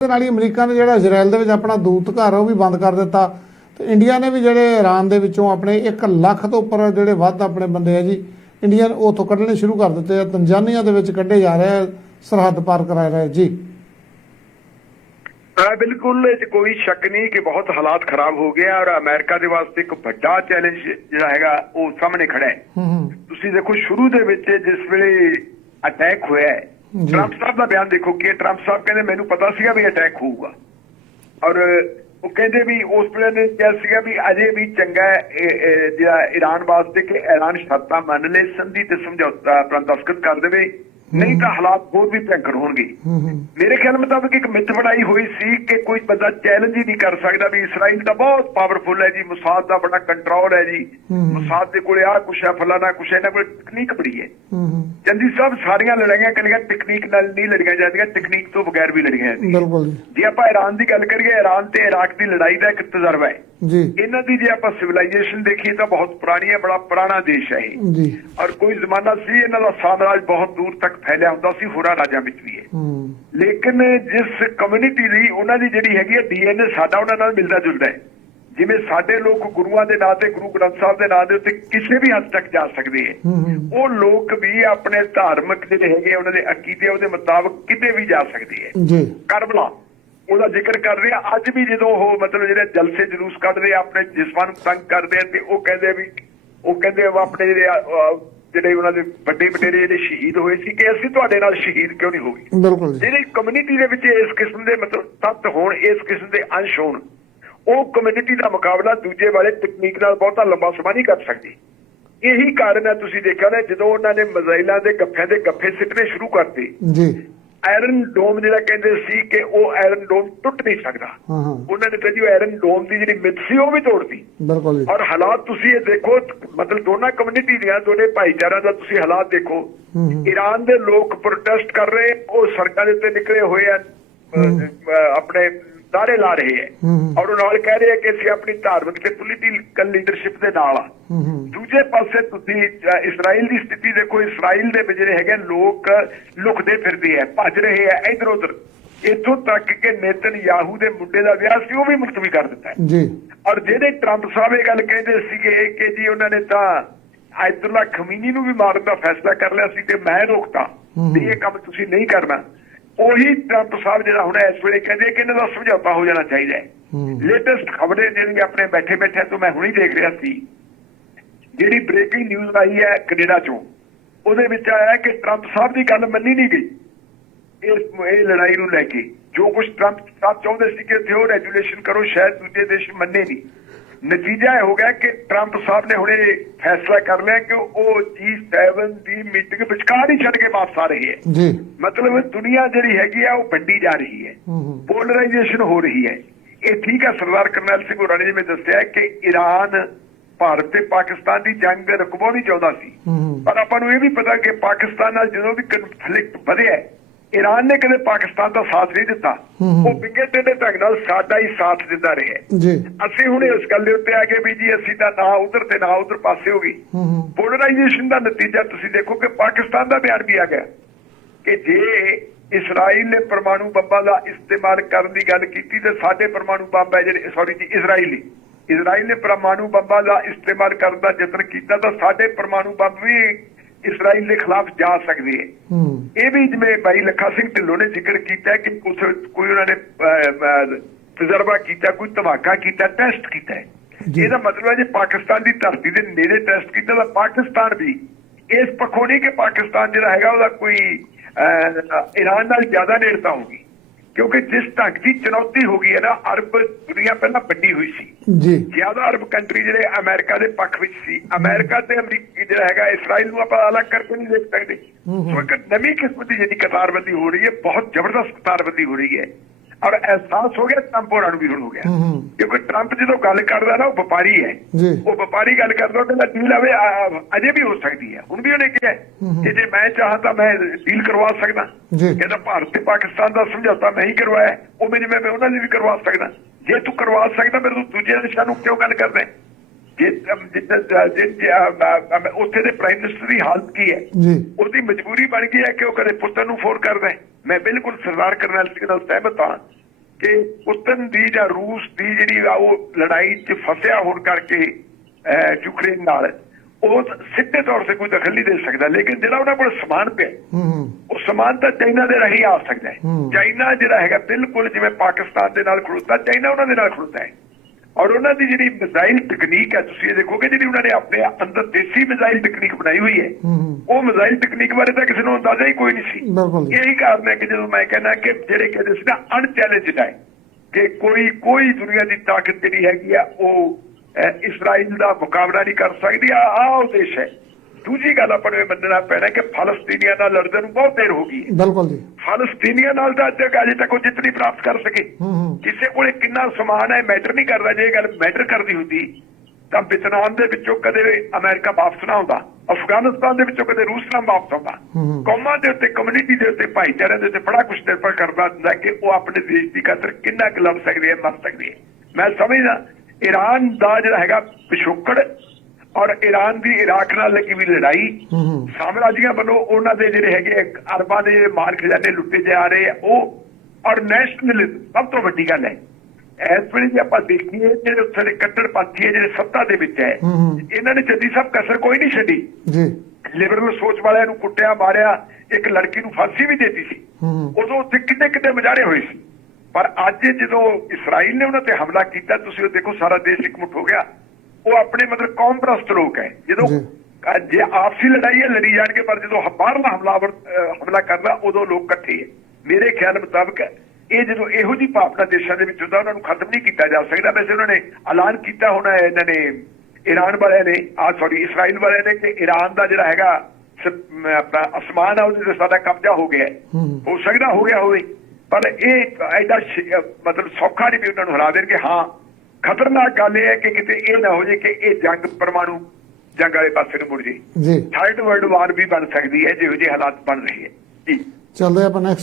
ਦੇ ਨਾਲ ਹੀ ਅਮਰੀਕਾ ਨੇ ਜਿਹੜਾ ਇਜ਼ਰਾਈਲ ਦੇ ਵਿੱਚ ਆਪਣਾ ਦੂਤ ਘਰ ਉਹ ਵੀ ਬੰਦ ਕਰ ਦਿੱਤਾ। ਤੇ ਇੰਡੀਆ ਨੇ ਵੀ ਜਿਹੜੇ ਇਰਾਨ ਦੇ ਵਿੱਚੋਂ ਆਪਣੇ 1 ਲੱਖ ਤੋਂ ਉੱਪਰ ਜਿਹੜੇ ਵੱਧ ਆਪਣੇ ਬੰਦੇ ਆ ਜੀ ਇੰਡੀਅਨ ਉਥੋਂ ਕੱਢਣੇ ਸ਼ੁਰੂ ਕਰ ਦਿੱਤੇ ਆ। ਤੰਜਾਨੀਆ ਦੇ ਵਿੱਚ ਕੱਢੇ ਜਾ ਰਹੇ ਸਰਹੱਦ ਪਾਰ ਕਰਾ ਰਹੇ ਜੀ। ਬਿਲਕੁਲ ਇਹ ਕੋਈ ਸ਼ੱਕ ਨਹੀਂ ਕਿ ਬਹੁਤ ਹਾਲਾਤ ਖਰਾਬ ਹੋ ਗਏ ਆ ਔਰ ਅਮਰੀਕਾ ਦੇ ਵਾਸਤੇ ਇੱਕ ਵੱਡਾ ਚੈਲੰਜ ਜਿਹੜਾ ਹੈਗਾ ਉਹ ਸਾਹਮਣੇ ਖੜਾ ਹੈ। ਤੁਸੀਂ ਦੇਖੋ ਸ਼ੁਰੂ ਦੇ ਵਿੱਚ ਜਿਸ ਵੇਲੇ ਅਟੈਕ ਹੋਇਆ ਹੈ। ਟਰੰਪ ਸਾਹਿਬ ਦਾ ਬਿਆਨ ਦੇਖੋ ਕਿ ਟਰੰਪ ਸਾਹਿਬ ਕਹਿੰਦੇ ਮੈਨੂੰ ਪਤਾ ਸੀਗਾ ਵੀ ਅਟੈਕ ਹੋਊਗਾ। ਔਰ ਉਹ ਕਹਿੰਦੇ ਵੀ ਉਸ ਵੇਲੇ ਨੇ ਕਿਹਾ ਸੀਗਾ ਵੀ ਅਜੇ ਵੀ ਚੰਗਾ ਜਿਹੜਾ ਈਰਾਨ ਵਾਸਤੇ ਕਿ ਈਰਾਨ ਸ਼ਰਤਾਂ ਮੰਨ ਲੈ ਸੰਧੀ ਤੇ ਸਮਝੌਤਾ ਆਪਣਾ ਦਸਤਖਤ ਕਰ ਦੇਵੇ। ਨਹੀਂ ਤਾਂ ਹਾਲਾਤ ਹੋਰ ਵੀ ਭਿਅੰਕਰ ਹੋਣਗੇ। ਮੇਰੇ ਖਿਆਲ ਮੁਤਾਬਕ ਇੱਕ ਮਿੱਥ ਬਣਾਈ ਹੋਈ ਸੀ ਕਿ ਕੋਈ ਬੰਦਾ ਚੈਲੰਜ ਹੀ ਨਹੀਂ ਕਰ ਸਕਦਾ ਵੀ ਇਸਰਾਈਲ ਤਾਂ ਬਹੁਤ ਪਾਵਰਫੁਲ ਹੈ ਜੀ ਮੁਸਾਦ ਦਾ ਬੜਾ ਕੰਟਰੋਲ ਹੈ ਜੀ। ਮੁਸਾਦ ਦੇ ਕੋਲੇ ਆ ਕੁਛ ਹੈ ਫਲਾਣਾ ਕੁਛ ਹੈ ਇਹਨਾਂ ਕੋਲ ਟੈਕਨੀਕ ਬੜੀ ਹੈ। ਚੰਦੀ ਸਾਹਿਬ ਸਾਰੀਆਂ ਲੜਾਈਆਂ ਕੱਲੀਆਂ ਟੈਕਨੀਕ ਨਾਲ ਨਹੀਂ ਲੜੀਆਂ ਜਾਂਦੀਆਂ ਟੈਕਨੀਕ ਤੋਂ ਬਗੈਰ ਵੀ ਲੜੀਆਂ ਜਾਂਦੀਆਂ। ਬਿਲਕੁਲ ਜੀ। ਜੇ ਆਪਾਂ ਈਰਾਨ ਦੀ ਗੱਲ ਕਰੀਏ ਈਰਾਨ ਤੇ ਇਰਾਕ ਦੀ ਲੜਾਈ ਦਾ ਇੱਕ ਤਜਰਬਾ ਹੈ। ਜੀ। ਇਹਨਾਂ ਦੀ ਜੇ ਆਪਾਂ ਸਿਵਲਾਈਜੇਸ਼ਨ ਦੇਖੀਏ ਤਾਂ ਬਹੁਤ ਪੁਰਾਣੀ ਹੈ ਬੜਾ ਪੁਰਾਣਾ ਦੇਸ਼ ਹੈ ਇਹ। ਜੀ। ਔਰ ਕੋਈ ਜ਼ਮਾਨਾ ਸੀ ਇਹਨਾਂ ਦਾ ਸਾਮਰਾਜ ਬਹੁਤ ਦੂਰ ਤੱਕ ਫੈਲਿਆ ਹੁੰਦਾ ਸੀ ਹੋਰਾਂ ਰਾਜਾਂ ਵਿੱਚ ਵੀ ਹੈ। ਲੇਕਿਨ ਜਿਸ ਕਮਿਊਨਿਟੀ ਦੀ ਉਹਨਾਂ ਦੀ ਜਿਹੜੀ ਹੈਗੀ ਹੈ ਡੀਐਨਏ ਸਾਡਾ ਉਹਨਾਂ ਨਾਲ ਮਿਲਦਾ ਜੁਲਦਾ ਹੈ। ਜਿਵੇਂ ਸਾਡੇ ਲੋਕ ਗੁਰੂਆਂ ਦੇ ਨਾਂ ਤੇ ਗੁਰੂ ਗ੍ਰੰਥ ਸਾਹਿਬ ਦੇ ਨਾਂ ਦੇ ਉੱਤੇ ਕਿਸੇ ਵੀ ਹੱਦ ਤੱਕ ਜਾ ਸਕਦੇ ਹੈ। ਉਹ ਲੋਕ ਵੀ ਆਪਣੇ ਧਾਰਮਿਕ ਜਿਹੜੇ ਹੈਗੇ ਉਹਨਾਂ ਦੇ ਅਕੀਦੇ ਉਹਦੇ ਮੁਤਾਬਕ ਕਿਤੇ ਵੀ ਜਾ ਸਕਦੇ ਹੈ। ਜੀ। ਕਰਬਲਾ। ਉਹਦਾ ਜ਼ਿਕਰ ਕਰ ਰਹੇ। ਆ ਅੱਜ ਵੀ ਜਦੋਂ ਉਹ ਮਤਲਬ ਜਿਹੜੇ ਜਲਸੇ ਜਲੂਸ ਕੱਢ ਰਹੇ ਆ ਆਪਣੇ ਜਿਸਮਾਂ ਨੂੰ ਤੰਗ ਕਰਦੇ ਆ ਤੇ ਉਹ ਕਹਿੰਦੇ ਵੀ ਉਹ ਕਹਿੰਦੇ ਉਹ ਆਪਣੇ ਜਿਹੜੇ ਆ, ਜਿਹੜੇ ਉਹਨਾਂ ਦੇ ਵੱਡੇ ਵਡੇਰੇ ਜਿਹੜੇ ਸ਼ਹੀਦ ਹੋਏ ਸੀ ਕਿ ਅਸੀਂ ਤੁਹਾਡੇ ਨਾਲ ਸ਼ਹੀਦ ਕਿਉਂ ਨਹੀਂ ਹੋਗੇ ਬਿਲਕੁਲ ਜਿਹੜੀ ਕਮਿਊਨਿਟੀ ਦੇ ਵਿੱਚ ਇਸ ਕਿਸਮ ਦੇ ਮਤਲਬ ਤੱਤ ਹੋਣ ਇਸ ਕਿਸਮ ਦੇ ਅੰਸ਼ ਹੋਣ ਉਹ ਕਮਿਊਨਿਟੀ ਦਾ ਮੁਕਾਬਲਾ ਦੂਜੇ ਵਾਲੇ ਟੈਕਨੀਕ ਨਾਲ ਬਹੁਤਾ ਲੰਬਾ ਸਮਾਂ ਨਹੀਂ ਕਰ ਸਕਦੀ। ਇਹੀ ਕਾਰਨ ਹੈ ਤੁਸੀਂ ਦੇਖਿਆ ਨਾ ਜਦੋਂ ਉਹਨਾਂ ਨੇ ਮਜ਼ਾਈਲਾਂ ਦੇ ਗੱਫਿਆਂ ਦੇ ਗੱਫੇ ਸਿੱਟਣੇ ਸ਼ੁਰੂ ਕਰਤੇ ਜੀ। ਆਇਰਨ ਡੋਮ ਜਿਹੜਾ ਕਹਿੰਦੇ ਸੀ ਕਿ ਉਹ ਆਇਰਨ ਡੋਮ ਟੁੱਟ ਨਹੀਂ ਸਕਦਾ। ਉਹਨਾਂ ਨੇ ਤਾਂ ਜੀ ਆਇਰਨ ਡੋਮ ਦੀ ਜਿਹੜੀ ਮਿੱਥ ਸੀ ਉਹ ਵੀ ਤੋੜਤੀ। ਬਿਲਕੁਲ ਔਰ ਹਾਲਾਤ ਤੁਸੀਂ ਇਹ ਦੇਖੋ ਮਤਲਬ ਦੋਨਾਂ ਕਮਿਊਨਿਟੀ ਦੀਆਂ ਦੋਨੇ ਭਾਈਚਾਰਿਆਂ ਦਾ ਤੁਸੀਂ ਹਾਲਾਤ ਦੇਖੋ। ਈਰਾਨ ਦੇ ਲੋਕ ਪ੍ਰੋਟੈਸਟ ਕਰ ਰਹੇ ਉਹ ਸੜਕਾਂ ਦੇ ਉੱਤੇ ਨਿਕਲੇ ਹੋਏ ਆ ਆਪਣੇ ਨਾਰੇ ਲਾ ਰਹੇ ਹੈ। ਹੂੰ ਹੂੰ। ਔਰ ਉਹ ਨਾਲ ਕਹਿ ਰਹੇ ਆ ਕਿ ਅਸੀਂ ਆਪਣੀ ਧਾਰਮਿਕ ਤੇ ਪੋਲੀਟੀਕਲ ਲੀਡਰਸ਼ਿਪ ਦੇ ਨਾਲ ਆ ਹੂੰ ਹੂੰ। ਦੂਜੇ ਪਾਸੇ ਤੁਸੀਂ ਅ, ਇਸਰਾਈਲ ਦੀ ਸਥਿਤੀ ਦੇਖੋ ਇਸਰਾਈਲ ਦੇ ਵਿੱਚ ਜਿਹੜੇ ਹੈਗੇ ਲੋਕ ਲੁਕਦੇ ਫਿਰਦੇ ਆ ਭੱਜ ਰਹੇ ਆ ਇਧਰ ਉਧਰ। ਇੱਥੋਂ ਤੱਕ ਕਿ ਨੇਤਨ ਯਾਹੂ ਦੇ ਮੁੰਡੇ ਦਾ ਵਿਆਹ ਸੀ ਉਹ ਵੀ ਮੁਲਤਵੀ ਕਰ ਦਿੱਤਾ ਹੈ। ਜੀ। ਔਰ ਜਿਹੜੇ ਟਰੰਪ ਸਾਹਿਬ ਇਹ ਗੱਲ ਕਹਿੰਦੇ ਸੀਗੇ ਕਿ ਜੀ ਉਹਨਾਂ ਨੇ ਤਾਂ ਆਇਤੁੱਲਾ ਖਮੀਨੀ ਨੂੰ ਵੀ ਮਾਰਨ ਦਾ ਫੈਸਲਾ ਕਰ ਲਿਆ ਸੀ ਤੇ ਮੈਂ ਰੋਕਤਾ। ਹੂੰ। ਵੀ ਇਹ ਕੰਮ ਤੁਸੀਂ ਨਹੀਂ ਕਰਨਾ। ਉਹੀ ਟਰੰਪ ਸਾਹਿਬ ਜਿਹੜਾ ਹੁਣ ਇਸ ਵੇਲੇ ਕਹਿੰਦੇ ਕਿ ਇਹਨਾਂ ਦਾ ਸਮਝੌਤਾ ਹੋ ਜਾਣਾ ਚਾਹੀਦਾ ਹੈ। ਲੇਟੈਸਟ ਖਬਰੇ ਜਿਹੜੀਆਂ ਆਪਣੇ ਬੈਠੇ ਬੈਠੇ ਤੋਂ ਮੈਂ ਹੁਣੀ ਦੇਖ ਰਿਹਾ ਸੀ। ਜਿਹੜੀ ਬ੍ਰੇਕਿੰਗ ਨਿਊਜ਼ ਆਈ ਹੈ ਕੈਨੇਡਾ ਚੋਂ ਉਹਦੇ ਵਿੱਚ ਆਇਆ ਕਿ ਟਰੰਪ ਸਾਹਿਬ ਦੀ ਗੱਲ ਮੰਨੀ ਨਹੀਂ ਗਈ। ਇਸ ਇਹ ਲੜਾਈ ਨੂੰ ਲੈ ਕੇ ਜੋ ਕੁਝ ਟਰੰਪ ਸਾਹਿਬ ਚਾਹੁੰਦੇ ਸੀ ਕਿ ਥਿਓ ਰੈਗੂਲੇਸ਼ਨ ਕਰੋ ਸ਼ਾਇਦ ਦੂਜੇ ਦੇਸ਼ ਮੰਨੇ ਨਹੀਂ। ਨਤੀਜਾ ਇਹ ਹੋ ਗਿਆ ਕਿ ਟਰੰਪ ਸਾਹਿਬ ਨੇ ਹੁਣੇ ਫੈਸਲਾ ਕਰ ਲਿਆ ਕਿ ਉਹ G7 ਦੀ ਮੀਟਿੰਗ ਵਿਚਕਾਰ ਹੀ ਛੱਡ ਕੇ ਵਾਪਸ ਆ ਰਹੀ ਹੈ। ਜੀ। ਮਤਲਬ ਦੁਨੀਆ ਜਿਹੜੀ ਹੈਗੀ ਆ ਉਹ ਵੰਡੀ ਜਾ ਰਹੀ ਹੈ। ਪੋਲਰਾਈਜੇਸ਼ਨ ਹੋ। ਰਹੀ ਹੈ। ਇਹ ਠੀਕ ਹੈ ਸਰਦਾਰ ਕਰਨੈਲ ਸਿੰਘ ਹੋਰਾਂ ਨੇ ਜਿਵੇਂ ਦੱਸਿਆ ਕਿ ਈਰਾਨ ਭਾਰਤ ਤੇ ਪਾਕਿਸਤਾਨ ਦੀ ਜੰਗ ਰੁਕਵਾਉਣੀ ਚਾਹੁੰਦਾ ਸੀ। ਪਰ ਆਪਾਂ ਨੂੰ ਇਹ ਵੀ ਪਤਾ ਕਿ ਪਾਕਿਸਤਾਨ ਨਾਲ ਜਦੋਂ ਵੀ ਕਨਫਲਿਕਟ ਵਧਿਆ ਈਰਾਨ ਨੇ ਕਦੇ ਪਾਕਿਸਤਾਨ ਦਾ ਸਾਥ ਨਹੀਂ ਦਿੱਤਾ। ਉਹ ਵਿੰਗੇ ਟੇਢੇ ਢੰਗ ਨਾਲ ਸਾਡਾ ਹੀ ਸਾਥ ਦਿੰਦਾ ਰਿਹਾ। ਜੀ। ਅਸੀਂ ਹੁਣ ਇਸ ਗੱਲ ਦੇ ਉੱਤੇ ਆ ਗਏ ਵੀ ਜੀ ਅਸੀਂ ਤਾਂ ਨਾ ਉਧਰ ਤੇ ਨਾ ਉਧਰ ਪਾਸੇ ਹੋ ਗਈ ਪੋਲਰਾਈਜੇਸ਼ਨ ਦਾ ਨਤੀਜਾ ਤੁਸੀਂ ਦੇਖੋ ਕਿ ਪਾਕਿਸਤਾਨ ਦਾ ਬਿਆਨ ਵੀ ਆ ਗਿਆ ਕਿ ਜੇ ਇਸਰਾਈਲ ਨੇ ਪਰਮਾਣੂ ਬੰਬਾਂ ਦਾ ਇਸਤੇਮਾਲ ਕਰਨ ਦੀ ਗੱਲ ਕੀਤੀ ਤੇ ਸਾਡੇ ਪਰਮਾਣੂ ਬੰਬ ਹੈ ਜਿਹੜੇ ਸੌਰੀ ਜੀ ਇਜ਼ਰਾਈਲੀ ਇਜ਼ਰਾਈਲ ਨੇ ਪਰਮਾਣੂ ਬੰਬਾਂ ਦਾ ਇਸਤੇਮਾਲ ਕਰਨ ਦਾ ਯਤਨ ਕੀਤਾ ਤਾਂ ਸਾਡੇ ਪਰਮਾਣੂ ਬੰਬ ਵੀ ਇਸਰਾਈਲ ਦੇ ਖਿਲਾਫ ਜਾ ਸਕਦੇ ਹੈ। ਇਹ ਵੀ ਜਿਵੇਂ ਭਾਈ ਲੱਖਾ ਸਿੰਘ ਢਿੱਲੋਂ ਨੇ ਜ਼ਿਕਰ ਕੀਤਾ ਕਿ ਕੁਛ ਕੋਈ ਉਹਨਾਂ ਨੇ ਤਜਰਬਾ ਕੀਤਾ ਕੋਈ ਧਮਾਕਾ ਕੀਤਾ ਟੈਸਟ ਕੀਤਾ। ਇਹਦਾ ਮਤਲਬ ਹੈ ਜੇ ਪਾਕਿਸਤਾਨ ਦੀ ਧਰਤੀ ਦੇ ਨੇੜੇ ਟੈਸਟ ਕੀਤਾ ਤਾਂ ਪਾਕਿਸਤਾਨ ਵੀ ਇਸ ਪੱਖੋਂ ਨਹੀਂ ਕਿ ਪਾਕਿਸਤਾਨ ਜਿਹੜਾ ਹੈਗਾ ਉਹਦਾ ਕੋਈ ਈਰਾਨ ਨਾਲ ਜ਼ਿਆਦਾ ਨੇੜਤਾ ਹੋਗੀ ਕਿਉਂਕਿ ਜਿਸ ਢੰਗ ਦੀ ਚੁਣੌਤੀ ਹੋ ਗਈ ਹੈ ਨਾ ਅਰਬ ਦੁਨੀਆ ਪਹਿਲਾਂ ਵੱਡੀ ਹੋਈ ਸੀ। ਜੀ। ਜ਼ਿਆਦਾ ਅਰਬ ਕੰਟਰੀ ਜਿਹੜੇ ਅਮਰੀਕਾ ਦੇ ਪੱਖ ਵਿੱਚ ਸੀ। ਅਮਰੀਕਾ ਤੇ ਅਮਰੀਕਾ ਜਿਹੜਾ ਹੈਗਾ ਇਸਰਾਈਲ ਨੂੰ ਆਪਾਂ ਅਲੱਗ ਕਰਕੇ ਨਹੀਂ ਦੇਖ ਸਕਦੇ। ਸੋ ਇੱਕ ਨਵੀਂ ਕਿਸਮ ਦੀ ਜਿਹੜੀ ਕਤਾਰਬੰਦੀ ਹੋ ਰਹੀ ਹੈ ਬਹੁਤ ਜ਼ਬਰਦਸਤ ਕਤਾਰਬੰਦੀ ਹੋ ਰਹੀ ਹੈ। ਔਰ ਅਹਿਸਾਸ ਹੋ ਗਿਆ ਟਰੰਪ ਹੋਰਾਂ ਨੂੰ ਵੀ ਹੁਣ ਹੋ ਗਿਆ। ਕਿਉਂਕਿ ਟਰੰਪ ਜਦੋਂ ਗੱਲ ਕਰਦਾ ਨਾ ਉਹ ਵਪਾਰੀ ਹੈ। ਉਹ ਵਪਾਰੀ ਗੱਲ ਕਰਦਾ ਉਹ ਕਹਿੰਦਾ ਡੀਲ ਆਵੇ ਅਜੇ ਵੀ ਹੋ ਸਕਦੀ ਹੈ। ਹੁਣ ਵੀ ਉਹਨੇ ਕਿਹਾ। ਕਿ ਜੇ ਮੈਂ ਚਾਹਾਂ ਤਾਂ ਮੈਂ ਡੀਲ ਕਰਵਾ ਸਕਦਾ। ਕਹਿੰਦਾ ਭਾਰਤ ਤੇ ਪਾਕਿਸਤਾਨ ਦਾ ਸਮਝੌਤਾ ਮੈਂ ਹੀ ਕਰਵਾਇਆ ਉਹ ਮੈਨੂੰ ਮੈਂ ਉਹਨਾਂ ਲਈ ਵੀ ਕਰਵਾ ਸਕਦਾ। ਜੇ ਤੂੰ ਕਰਵਾ ਸਕਦਾ ਫਿਰ ਤੂੰ ਦੂਜੇ ਦੇਸ਼ਾਂ ਨੂੰ ਕਿਉਂ ਗੱਲ ਕਰਦਾ? ਜੇ ਉੱਥੇ ਦੇ ਪ੍ਰਾਈਮ ਮਿਨਿਸਟਰ ਦੀ ਹਾਲਤ ਕੀ ਹੈ? ਉਹਦੀ ਮਜਬੂਰੀ ਬਣ ਗਈ ਹੈ ਕਿ ਉਹ ਕਦੇ ਪੁੱਤਰ ਨੂੰ ਫੋਨ ਕਰਦਾ ਹੈ। ਮੈਂ ਬਿਲਕੁਲ ਸਰਦਾਰ ਕਰਨੈਲ ਸਿੰਘ ਨਾਲ ਸਹਿਮਤ ਹਾਂ ਕਿ ਉਸਤਨ ਦੀ ਜਾਂ ਰੂਸ ਦੀ ਜਿਹੜੀ ਆ ਉਹ ਲੜਾਈ 'ਚ ਫਸਿਆ ਹੋਣ ਕਰਕੇ ਯੂਕਰੇਨ ਨਾਲ ਉਹ ਸਿੱਧੇ ਤੌਰ ਤੇ ਕੋਈ ਦਖਲ ਨਹੀਂ ਦੇ ਸਕਦਾ ਲੇਕਿਨ ਜਿਹੜਾ ਉਹਨਾਂ ਕੋਲ ਸਮਾਨ ਪਿਆ ਉਹ ਸਮਾਨ ਤਾਂ ਚਾਈਨਾ ਦੇ ਰਾਹੀਂ ਆ ਸਕਦਾ ਹੂੰ। ਚਾਈਨਾ ਜਿਹੜਾ ਹੈਗਾ ਬਿਲਕੁਲ ਜਿਵੇਂ ਪਾਕਿਸਤਾਨ ਦੇ ਨਾਲ ਖੜੋਤਾ ਚਾਈਨਾ ਉਹਨਾਂ ਦੇ ਨਾਲ ਖੜੋਤਾ ਹੈ। ਔਰ ਉਹਨਾਂ ਦੀ ਜਿਹੜੀ ਮਿਜ਼ਾਈਲ ਟੈਕਨੀਕ ਹੈ ਤੁਸੀਂ ਇਹ ਦੇਖੋਗੇ ਜਿਹੜੀ ਉਹਨਾਂ ਨੇ ਆਪਣੇ ਅੰਦਰ ਦੇਸੀ ਮਿਜ਼ਾਈਲ ਟੈਕਨੀਕ ਬਣਾਈ ਹੋਈ ਹੈ ਉਹ ਮਿਜ਼ਾਈਲ ਟੈਕਨੀਕ ਬਾਰੇ ਤਾਂ ਕਿਸੇ ਨੂੰ ਅੰਦਾਜ਼ਾ ਹੀ ਕੋਈ ਨਹੀਂ ਸੀ। ਇਹੀ ਕਾਰਨ ਹੈ ਕਿ ਜਦੋਂ ਮੈਂ ਕਹਿੰਦਾ ਕਿ ਜਿਹੜੇ ਕਹਿੰਦੇ ਸੀ ਨਾ ਅਨਚੈਲੰਜਡ ਹੈ ਕਿ ਕੋਈ ਕੋਈ ਦੁਨੀਆ ਦੀ ਤਾਕਤ ਜਿਹੜੀ ਹੈਗੀ ਆ ਉਹ ਇਸਰਾਈਲ ਦਾ ਮੁਕਾਬਲਾ ਨਹੀਂ ਕਰ ਸਕਦੀ ਆ ਆ ਉਹ ਦੇਸ਼ ਹੈ। ਦੂਜੀ ਗੱਲ ਆਪਾਂ ਨੂੰ ਇਹ ਮੰਨਣਾ ਪੈਣਾ ਕਿ ਫਲਸਤੀਨੀਆਂ ਨਾਲ ਲੜਦੇ ਨੂੰ ਬਹੁਤ ਦੇਰ ਹੋ ਗਈ ਹੈ। ਬਿਲਕੁਲ ਜੀ। ਫਲਸਤੀਨੀਆਂ ਨਾਲ ਤਾਂ ਅੱਜ ਤੱਕ ਅਜੇ ਤੱਕ ਉਹ ਜਿੱਤ ਨਹੀਂ ਪ੍ਰਾਪਤ ਕਰ ਸਕੇ। ਕਿਸੇ ਕੋਲੇ ਕਿੰਨਾ ਸਮਾਨ ਹੈ ਮੈਟਰ ਨਹੀਂ ਕਰਦਾ ਜੇ ਇਹ ਗੱਲ ਮੈਟਰ ਕਰਦੀ ਹੁੰਦੀ ਤਾਂ ਵਿਤਨਾਮ ਦੇ ਵਿੱਚੋਂ ਕਦੇ ਅਮਰੀਕਾ ਵਾਪਸ ਨਾ ਆਉਂਦਾ ਅਫਗਾਨਿਸਤਾਨ ਦੇ ਵਿੱਚੋਂ ਕਦੇ ਰੂਸ ਨਾ ਵਾਪਸ ਆਉਂਦਾ। ਕੌਮਾਂ ਦੇ ਉੱਤੇ ਕਮਿਊਨਿਟੀ ਦੇ ਉੱਤੇ ਭਾਈਚਾਰੇ ਦੇ ਉੱਤੇ ਬੜਾ ਕੁਝ ਨਿਰਭਰ ਕਰਦਾ ਹੁੰਦਾ ਕਿ ਉਹ ਆਪਣੇ ਦੇਸ਼ ਦੀ ਖਾਤਰ ਕਿੰਨਾ ਕੁ ਲੜ ਸਕਦੀ ਹੈ ਮਰ ਸਕਦੀ ਹੈ। ਮੈਂ ਸਮਝਦਾ ਈਰਾਨ ਦਾ ਜਿਹੜਾ ਹੈਗਾ ਪਿਛੋਕੜ ਔਰ ਈਰਾਨ ਦੀ ਇਰਾਕ ਨਾਲ ਲੱਗੀ ਵੀ ਲੜਾਈ। ਸਾਮਰਾਜੀਆਂ ਵੱਲੋਂ ਉਹਨਾਂ ਦੇ ਜਿਹੜੇ ਹੈਗੇ ਅਰਬਾਂ ਦੇ ਮਾਲ ਖਜ਼ਾਨੇ ਲੁੱਟੇ ਜਾ ਰਹੇ ਆ ਉਹ ਔਰ ਨੈਸ਼ਨਲਿਜ਼ਮ ਸਭ ਤੋਂ ਵੱਡੀ ਗੱਲ ਹੈ। ਇਸ ਵੇਲੇ ਜੇ ਆਪਾਂ ਦੇਖੀਏ ਜਿਹੜੇ ਉੱਥੇ ਦੇ ਕੱਟੜਪੰਥੀ ਹੈ ਜਿਹੜੇ ਸੱਤਾ ਦੇ ਵਿੱਚ ਹੈ ਇਹਨਾਂ ਨੇ ਜੱਦੀ ਸਭ ਕਸਰ ਕੋਈ ਨਹੀਂ ਛੱਡੀ। ਜੀ। ਲਿਬਰਲ ਸੋਚ ਵਾਲਿਆਂ ਨੂੰ ਕੁੱਟਿਆ ਮਾਰਿਆ ਇੱਕ ਲੜਕੀ ਨੂੰ ਫਾਂਸੀ ਵੀ ਦਿੱਤੀ ਸੀ। ਉਦੋਂ ਉੱਥੇ ਕਿੰਨੇ ਕਿੰਨੇ ਮਜਾਰੇ ਹੋਏ ਸੀ। ਪਰ ਅੱਜ ਜਦੋਂ ਇਸਰਾਈਲ ਨੇ ਉਹਨਾਂ ਤੇ ਹਮਲਾ ਕੀਤਾ ਤੁਸੀਂ ਉਹ ਦੇਖੋ ਸਾਰਾ ਦੇਸ਼ ਇਕਮੁੱਠ ਹੋ ਗਿਆ। ਉਹ ਆਪਣੇ ਮਤਲਬ ਕੌਮ ਪ੍ਰਸਤ ਲੋਕ ਹੈ। ਜਦੋਂ ਜੀ। ਆਪਸੀ ਲੜਾਈ ਹੈ ਲੜੀ ਜਾਣਗੇ ਪਰ ਜਦੋਂ ਬਾਹਰਲਾ ਹਮਲਾਵਰ ਹਮਲਾ ਕਰਦਾ ਉਦੋਂ ਲੋਕ ਇਕੱਠੇ ਹੈ। ਮੇਰੇ ਖਿਆਲ ਮੁਤਾਬਕ ਇਹ ਜਦੋਂ ਇਹੋ ਜੀ ਭਾਵਨਾ ਦੇਸ਼ਾਂ ਦੇ ਵਿੱਚ ਹੁੰਦਾ ਉਹਨਾਂ ਨੂੰ ਖਤਮ ਨਹੀਂ ਕੀਤਾ ਜਾ ਸਕਦਾ। ਵੈਸੇ ਉਹਨਾਂ ਨੇ ਐਲਾਨ ਕੀਤਾ ਹੋਣਾ ਹੈ ਇਹਨਾਂ ਨੇ ਈਰਾਨ ਵਾਲਿਆਂ ਨੇ ਆ ਸੌਰੀ ਇਸਰਾਈਲ ਵਾਲਿਆਂ ਨੇ ਕਿ ਈਰਾਨ ਦਾ ਜਿਹੜਾ ਹੈਗਾ ਆਪਣਾ ਅਸਮਾਨ ਆ ਉਹਦੇ ਤੇ ਸਾਡਾ ਕਬਜ਼ਾ ਹੋ ਗਿਆ ਹੈ। ਸਕਦਾ ਹੋ ਗਿਆ ਹੋਵੇ ਪਰ ਇਹ ਐਡਾ ਮਤਲਬ ਸੌਖਾ ਨਹੀਂ ਵੀ ਉਹਨਾਂ ਨੂੰ ਹਰਾ ਦੇਣਗੇ। ਹਾਂ ਖਤਰਨਾਕ ਗੱਲ ਇਹ ਹੈ ਕਿ ਕਿਤੇ ਇਹ ਨਾ ਹੋ ਜੇ ਕਿ ਇਹ ਜੰਗ ਪਰਮਾਣੂ ਜੰਗ ਵਾਲੇ ਪਾਸੇ ਨੂੰ ਮੁੜ ਜੇ। ਜੀ। ਥਰਡ ਵਰਲਡ ਵਾਰ ਵੀ ਬਣ ਸਕਦੀ ਹੈ ਜਿਹੋ ਜਿਹੇ ਹਾਲਾਤ ਬਣ ਰਹੇ ਹੈ। ਜੀ। ਚੱਲਦੇ ਆਪਾਂ ਨੈਕਸਟ